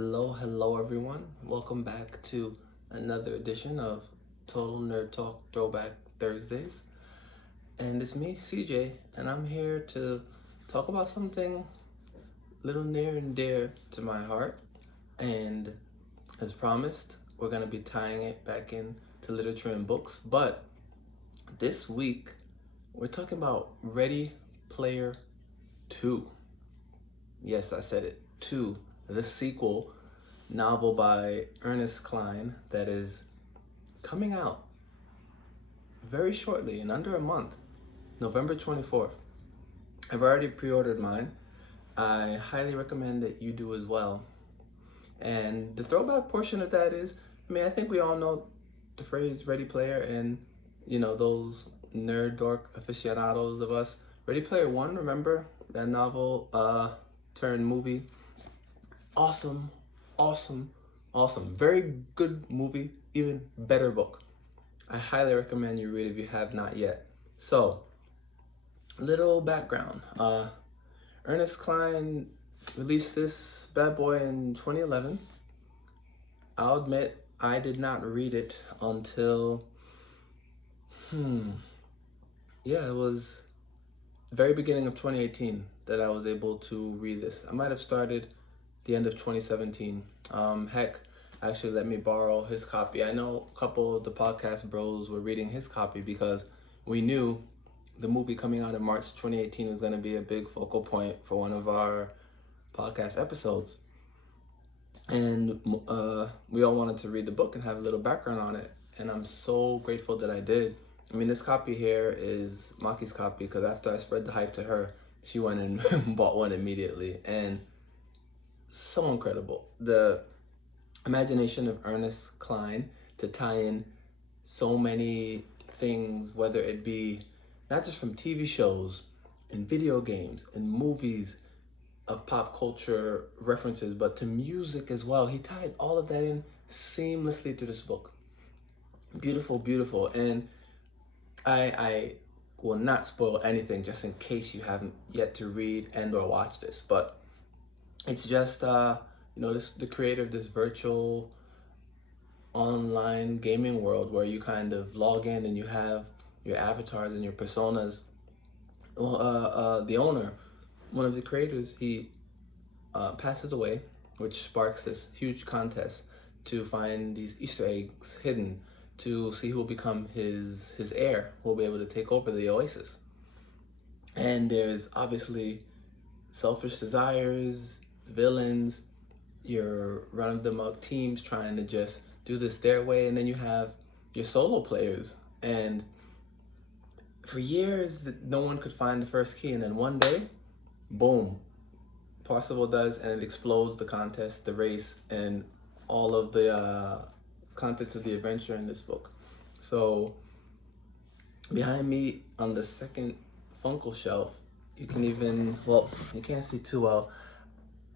Hello everyone. Welcome back to another edition of Total Nerd Talk ThrowBack Thursdays. And it's me, CJ, and I'm here to talk about something little near and dear to my heart. And as promised, we're going to be tying it back in to literature and books. But this week, we're talking about Ready Player 2. Yes, I said it, 2. The sequel novel by Ernest Cline that is coming out very shortly, in under a month, November 24th. I've already pre-ordered mine. I highly recommend that you do as well. And the throwback portion of that is, I think we all know the phrase Ready Player, and those nerd dork aficionados of us. Ready Player One, remember that novel turned movie? Awesome. Very good movie, even better book. I highly recommend you read it if you have not yet. So, little background. Ernest Cline released this bad boy in 2011. I'll admit, I did not read it until, it was the very beginning of 2018 that I was able to read this. I might have started the end of 2017. Heck, actually let me borrow his copy. I know a couple of the podcast bros were reading his copy because we knew the movie coming out in March 2018 was going to be a big focal point for one of our podcast episodes. And we all wanted to read the book and have a little background on it. And I'm so grateful that I did. This copy here is Maki's copy because after I spread the hype to her, she went and bought one immediately. And so incredible. The imagination of Ernest Cline to tie in so many things, whether it be not just from TV shows and video games and movies of pop culture references, but to music as well. He tied all of that in seamlessly to this book. Beautiful. And I will not spoil anything just in case you haven't yet to read and or watch this, but it's just the creator of this virtual online gaming world where you kind of log in and you have your avatars and your personas. The owner, one of the creators, he passes away, which sparks this huge contest to find these Easter eggs hidden to see who will become his heir, who will be able to take over the Oasis. And there's obviously selfish desires, villains, your run-of-the-mill teams trying to just do this their way, and then you have your solo players. And for years, no one could find the first key, and then one day, boom, Parsival does, and it explodes the contest, the race, and all of the contents of the adventure in this book. So behind me on the second Funko shelf, you can even, you can't see too well,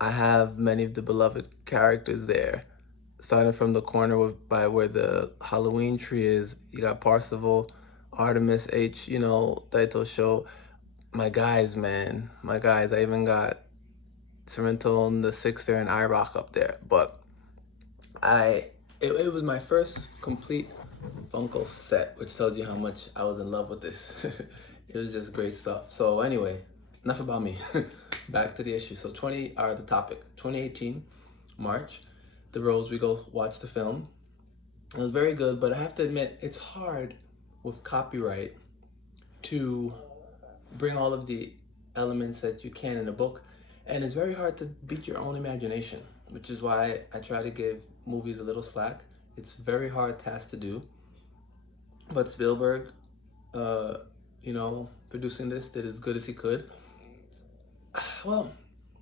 I have many of the beloved characters there. Starting from the corner by where the Halloween tree is, you got Parsival, Artemis, H, Taito Show. My guys, man. My guys. I even got Sorrento and the Sixer and IROC up there. But it was my first complete Funko set, which tells you how much I was in love with this. It was just great stuff. So anyway, enough about me. Back to the issue. So the topic, 2018, March, The Rose, we go watch the film. It was very good, but I have to admit, it's hard with copyright to bring all of the elements that you can in a book. And it's very hard to beat your own imagination, which is why I try to give movies a little slack. It's a very hard task to do. But Spielberg, producing this, did as good as he could. Well,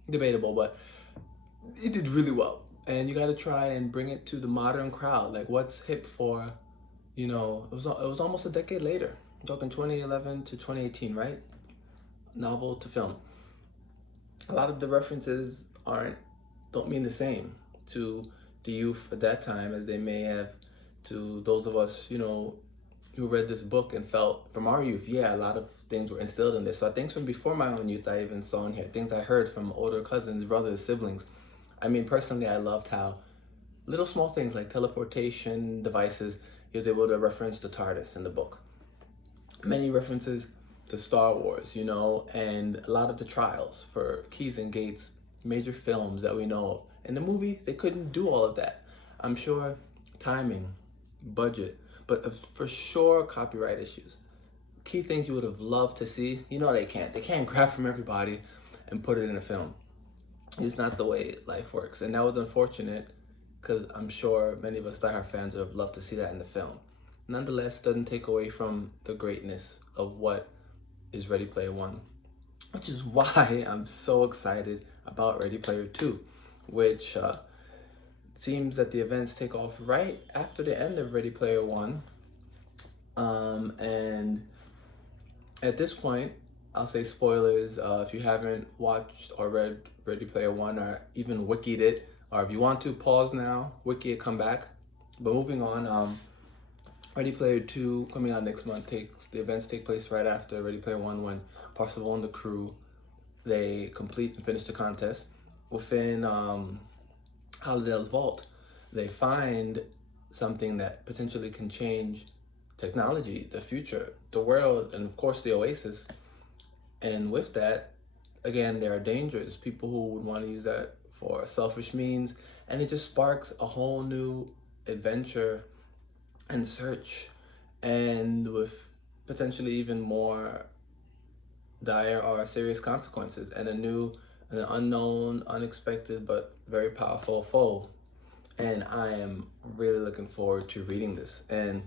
debatable, but he did really well. And you got to try and bring it to the modern crowd. Like, what's hip for, it was almost a decade later. I'm talking 2011 to 2018, right? Novel to film. A lot of the references don't mean the same to the youth at that time as they may have to those of us, who read this book and felt from our youth, a lot of things were instilled in this. So things from before my own youth I even saw in here. Things I heard from older cousins, brothers, siblings. I mean, personally, I loved how little small things like teleportation devices, he was able to reference the TARDIS in the book. Many references to Star Wars, you know, and a lot of the trials for keys and gates, major films that we know of. In the movie, they couldn't do all of that. I'm sure timing, budget, but for sure copyright issues. Key things you would have loved to see, you know, they can't. They can't grab from everybody and put it in a film. It's not the way life works. And that was unfortunate because I'm sure many of us diehard fans would have loved to see that in the film. Nonetheless, doesn't take away from the greatness of what is Ready Player One, which is why I'm so excited about Ready Player Two, which seems that the events take off right after the end of Ready Player One. And at this point, I'll say spoilers. If you haven't watched or read Ready Player One or even wikied it, or if you want to, pause now, wiki it, come back. But moving on, Ready Player Two coming out next month. The events take place right after Ready Player One, when Parzival and the crew, they complete and finish the contest. Within Hollydale's vault, they find something that potentially can change technology, the future, the world, and of course the Oasis. And with that, again, there are dangers, people who would want to use that for selfish means, and it just sparks a whole new adventure and search, and with potentially even more dire or serious consequences, and an unknown, unexpected, but very powerful foe. And I am really looking forward to reading this. And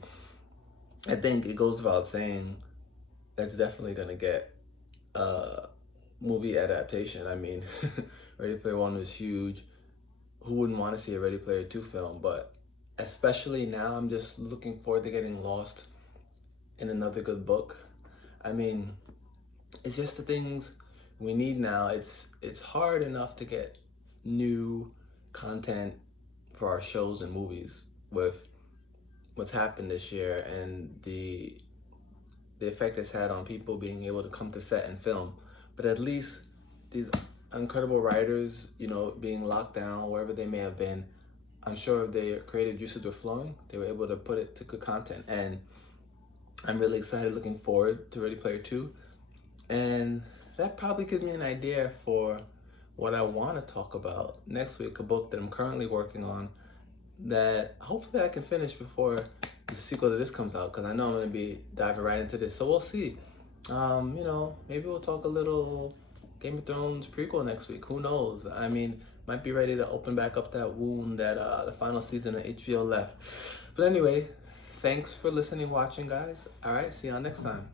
I think it goes without saying that's definitely gonna get a movie adaptation. I mean, Ready Player One was huge. Who wouldn't want to see a Ready Player Two film? But especially now, I'm just looking forward to getting lost in another good book. I mean, it's just the things we need now. It's hard enough to get new content for our shows and movies with what's happened this year and the effect it's had on people being able to come to set and film. But at least these incredible writers, you know, being locked down wherever they may have been, I'm sure if their creative juices were flowing, they were able to put it to good content. And I'm really excited, looking forward to Ready Player Two. And that probably gives me an idea for what I want to talk about next week, a book that I'm currently working on that hopefully I can finish before the sequel to this comes out, because I know I'm going to be diving right into this. So we'll see. You know, maybe we'll talk a little Game of Thrones prequel next week. Who knows? I mean, might be ready to open back up that wound that the final season of HBO left. But anyway, thanks for listening, watching, guys. All right, see y'all next time.